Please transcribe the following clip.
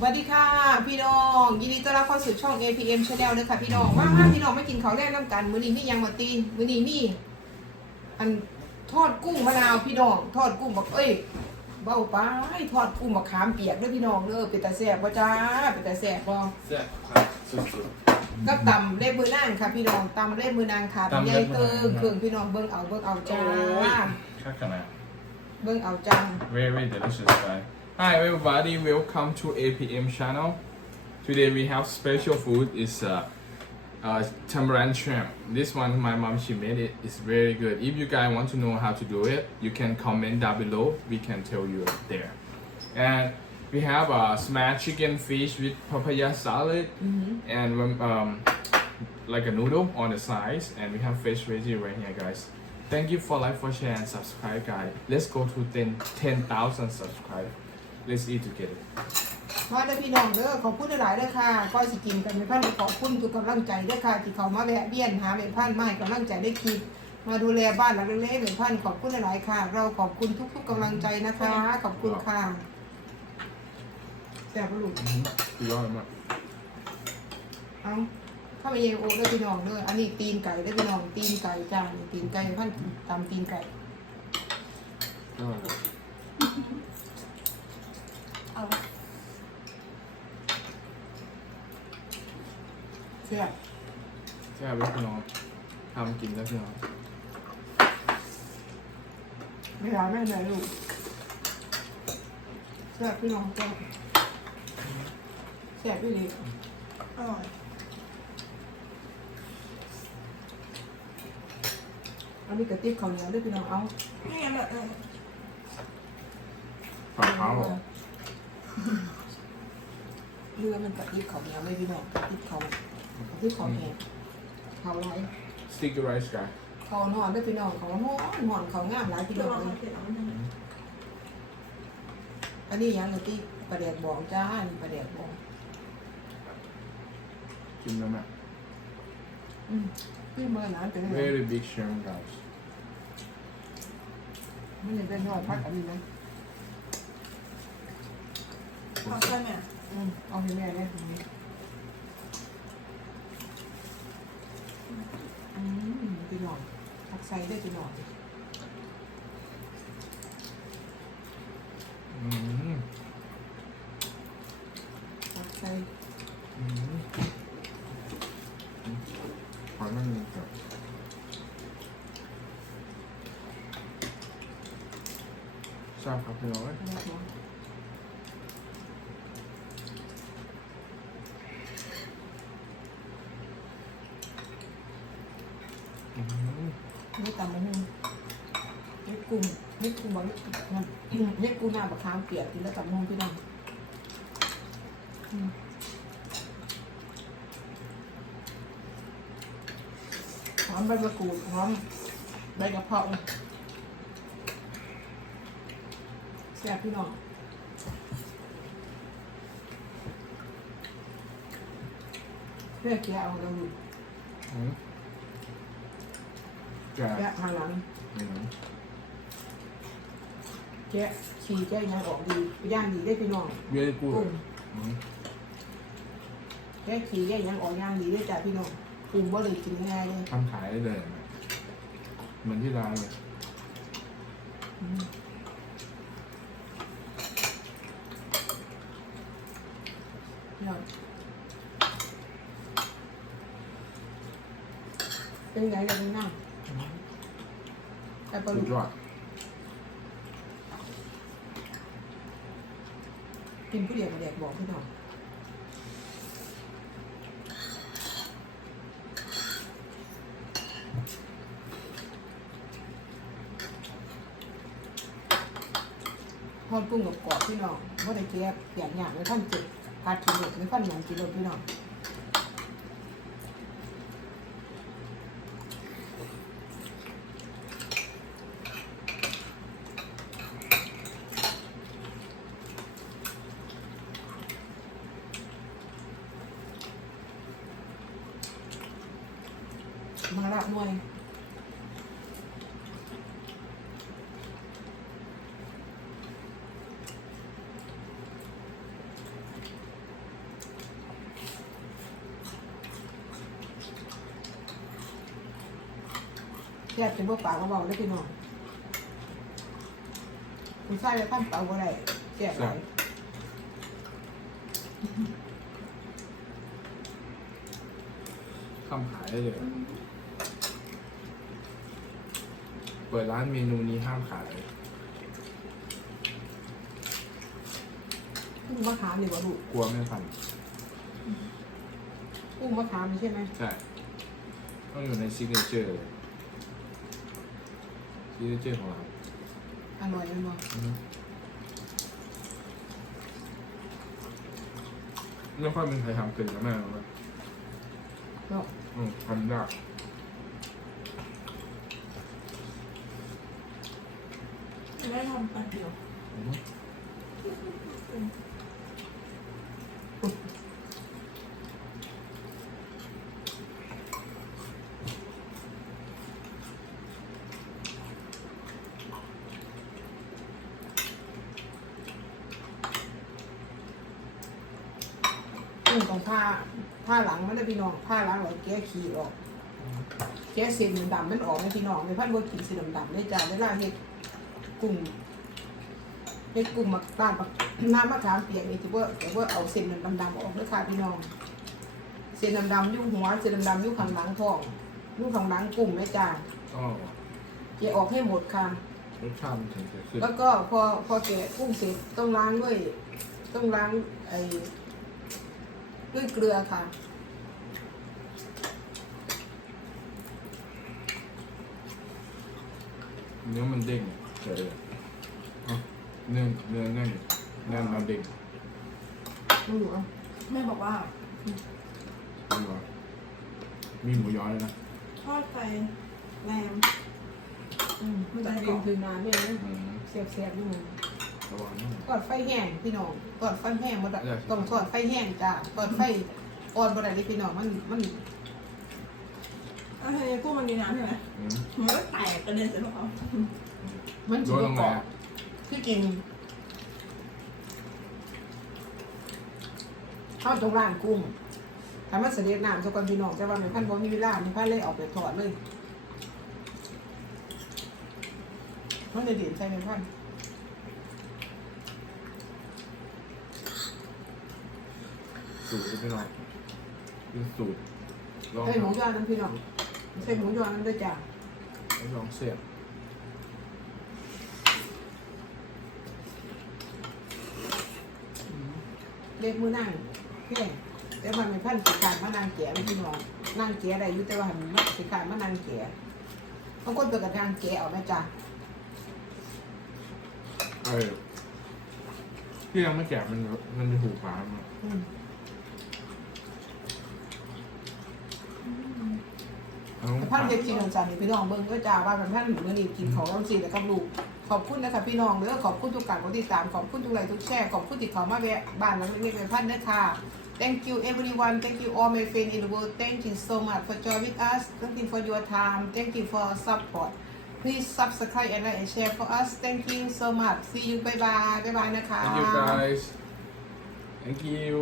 สวัสดีค่ะ พี่น้องยินดีต้อนรับเข้าสู่ช่อง APM Channel เลยค่ะพี่น้องว่ามาพี่น้องไม่กินข้าวแรกน้ำกัน มื้อนี้มีหยังมาตีมื้อนี้มีอันทอดกุ้งมะนาวพี่น้องทอดกุ้งบักเอ้ยเบ้าไปทอดกุ้งบักขามเปียกเด้อพี่น้องเด้อเป็นตาแซ่บบ่จ้าเป็นตาแซ่บบ่แซ่บครับสุดก็ตำเล็บมือนางค่ะ พี่น้องตำเล็บมือนางค่ะตำใหเล็ญ่บมืเกิอนางนเครื่องพี่น้องเบิ่งเอาเบิ่งเอาๆจ้าข้าวกันนะเบิ่งเอาจ้า very delicious guy Hi everybody. Welcome to APM channel. Today we have special food is uh, uh, tamarind shrimp. This one my mom she made it. It's very good. If you guys want to know how to do it you can comment down below. We can tell you there. And we have uh, smashed chicken fish with papaya salad and um, like a noodle on the sides. And we have fish veggie right here guys. Thank you for like for share and subscribe guys. Let's go to 10 10,000 subscribe let's eat together มาเด้อพี่น้องเด้อขอบคุณหลายๆเด้อค่ะก้อยสิกินกันแม่พันธุ์ขอบคุณทุกกำลังใจเด้อค่ะที่เขามาแวะเวียนหาแม่พันธุ์มาให้กำลังใจได้คลิปมาดูแลบ้านหลังเล็กๆแม่พันธุ์ขอบคุณหลายๆค่ะ เราขอบคุณทุกๆกำลังใจนะคะ ขอบคุณค่ะแซ่บปะลูกสุดยอดมากเอาเข้าไปเยโอเด้อพี่น้องเด้ออันนี้ตีนไก่เด้อพี่น้องตีนไก่จ้านี่ตีนไก่แม่พันธุ์ตำตีนไก่ยอดเอา แซ่บใช่ไหมพี่น้องทำกินแล้วพี่น้องไม่ร้ายไม่เหนื่อยลูกแซ่บพี่น้องแซ่บแซ่บพี่เล็กอร่อยอันนี้กระติบข้าวเหนียวด้วยพี่น้องเอานี่ไงแบบเออฝากเขาเหรอเรือมันกระติบข้าวเหนียวเลยพี่น้องกระติบข้าว กระติบข้าวแห้งข้าวไร sticky rice guy ข้าวนอนด้วยพี่น้องข้าวหอนหอนข้าวงามหลายพี่ตัน้วองเราเผ็ดเอาไม่ได้อันนี้ยังกระติบปลาแดกบองจ้าอันนี้ปลาแดกบองกินแล้วไหมอืมพี่เมื่อนั้นเป็นยังไง very big shrimp guys ไม่ได้เป็นยอดพักอันนี้ไหมเอาใช่ไหมอืมเอาให้แม่เนี่ยตรงนี้ อืมพี่น้องพักใส่ได้พี่น้องอืมพักใส่อืมขอนั่งนึงก่อนทราบครับพี่น้องแม่บอกอืม ไม่ ตำมันนี่ไม่กุ้งไม่กุ้งบอกนั่นไม่กุ้งหน้าบะขามเปียกกินแล้วตำมงพี่น้องหอมใบมะกรูดหอมใบกระเพราแซ่บพี่น้องเพื่อแกเอาเราดู แกะแกะมาหลังอืมแกะขี่แกะยังออกดีย่างดีได้พี่น้องเวียดกูกุ้งอืมแกะขี่แกะยังออกย่างดีได้จ้ะพี่น้องกุ้งบ่เลยกินง่ายเลยทำขายได้เลยนะเหมือนที่ร้านเลยอืมพี่น้องเป็นไงกันพี่น้อง แต่ปลาสุลูดกยอดกินผู้เดียวมาแดกบอกพี่น้องทอดกุ้งกับกรอบพี่น้องว่าได้เก็บอย่างอย่างไม่ท่านเจ็บพัดกินหมดไม่ท่านอย่างกินหมดพี่น้อง หลับด้วยแซ่บจนพวกปากเบาๆเลยพี่น้องคุณใส่ไปขั้นเปล่าอะไรแซ่ไหลาำขายได้เลย เปิดร้านเมนูนี้ห้ามขาย กุ้งมะขามนี่บ่ลูกกลัวไม่ทันกุ้งมะขามนี่ใช่ไหมใช่ ต้องอยู่ในซิกเนเจอร์เลยซิกเนเจอร์ของเราอร่อยไหมบ่อืมไม่ค่อยมีใครทำเป็นกับแม่หรอกนะเนาะอืมทำยาก ไม่ได้ทำแป๊บเดียวอืมกุ้งต้องผ้าผ้าหลังมันได้พี่น้องผ้าหลังเราแก้ขี้ออกแก้เส้นดำๆมันออกนะพี่น้องในพันบ่กินสีดำๆได้จ้าเวลาเฮ็ดกุ้ง เฮ็ดกุ้งมักต้านปักน้ำมะขามเปียกนี่ถือว่าถือว่าเอาเส้นมันดำๆออกเด้อค่ะพี่น้อง เส้นดำๆอยู่หัว เส้นดำๆอยู่ข้างหลังท้องอยู่ข้างหลังกุ้งแม่จ้าอ๋อแกะออกให้หมดค่ะรสชาติมันถึงจะขึ้นแล้วก็พอพอแกะกุ้งเสร็จต้องล้างด้วย ต้องล้างไอ้ด้วยเกลือค่ะเนื้อมันเด้งเฉยเลยอะ เนื้อเนื้อแน่นแน่นแล้วเด้งไม่รู้อะแม่บอกว่าดีกว่ามีหมูย้อยด้วยนะทอดไฟแรงอืมมันจะเป็นคือนานเนี่ยนะอืมเสียบเสียบๆนี่มันระวังนะทอดไฟแห้งพี่น้องทอดไฟแห้งมันได้ครับต้องทอดไฟแห้งจ้าทอดไฟอ่อนบ่ได้เลยพี่น้องมันมันอะเฮ้ยกุ้งมันมีน้ำใช่ไหมอืมมันก็แตกกระเด็นใส่พวกเขามันโดสุนกตรงไหนกรอบอะ ที่จริงข้าวตรงร้านกุ้งทำมาเสด็จน้ำสักคนพี่น้องแต่ว่าในพันบ่มีเวลาในพันเลยออกไปทอดเลยมันจะเด่นใช่ไหมพันสูตรพี่น้องเป็นสูตรลองใส่หมูยอน้ำพี่น้องใส่หมูยอน้ำด้วยจ้าลองเสียบ เล็กมือนั่งแค่แต่ว่าในพันสิการมานางแก่ไม่พี่น้องนั่งแก่ได้อยู่แต่ว่ามันไม่สิการมานางแก่บางคนเปิดกับนางแก่เอาไหมจ้าเออที่ยังไม่แกะมันมันจะหูฝามันอืมเอาพันเด็กกินของจันนี่พี่น้องเบิ้งก็จ้าว่าเป็นพันหนูมื่อนี้กินของเราสิแล้วกับลูก ขอบคุณนะคะพี่น้องเด้อขอบคุณทุกการกดติดตามขอบคุณทุกไลค์ทุกแชร์ขอบคุณที่เขามาแวะบ้านหลังเล็กๆเป็นพันเด้อค่ะ Thank you everyone thank you all my friends in the world thank you so much for joining with us thank you for your time thank you for support please subscribe and like and share for us thank you so much see you bye bye bye bye นะคะ Thank you guys Thank you